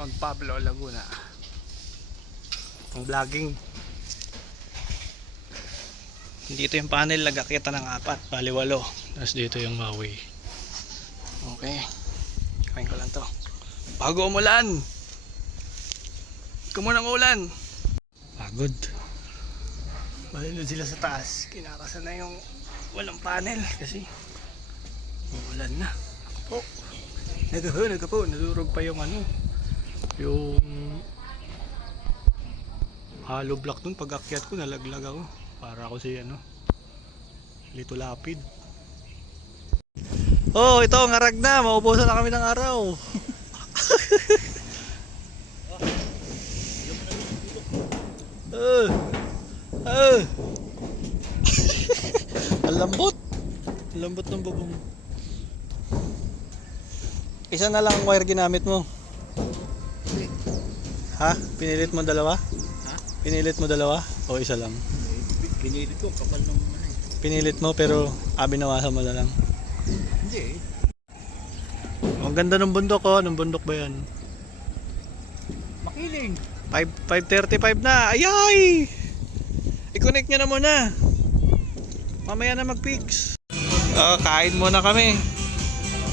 San Pablo, Laguna. Ang vlogging. Dito yung panel, nagkakita ng 4, bali 8. Tapos dito yung Maui. Okay. Kain ko lang to. Bago umulan. Kumunang ulan. Pagod. Malinod sila sa taas. Kinakasan na yung walang panel kasi umulan na. Nagkapo. Nadurog pa yung yung hollow block dun. Pag akyat ko nalaglag ako. Para ako si Lito Lapid. Oh, ito ngarag na. Maubusan na kami ng araw. Ang lambot. Ang lambot ng bubong. Isa na lang wire ginamit mo. Ha? Pinilit mo dalawa? Ha? Pinilit mo dalawa? O isa lang? Pinilit ko, kapal ng Pinilit mo pero binawasan mo na lang. Hindi Ang ganda ng bundok oh. Anong bundok ba yan? Makiling. 5:35 na. Ayay! I-connect nyo na muna. Mamaya na mag-fix. Kain muna kami.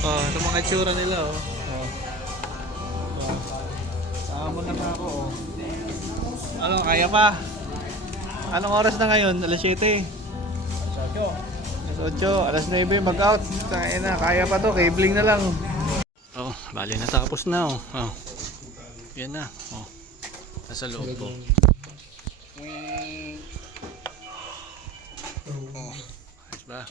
Ito mga itsura nila oh. Sama mo na nga ako oh. Ano, kaya pa? Anong oras na ngayon? Alas 7. Alas 8, alas 9 mag-out. Kaya pa to, cabling na lang. Bali natapos na oh. Yan na. Nasa loob po. Ayos ba?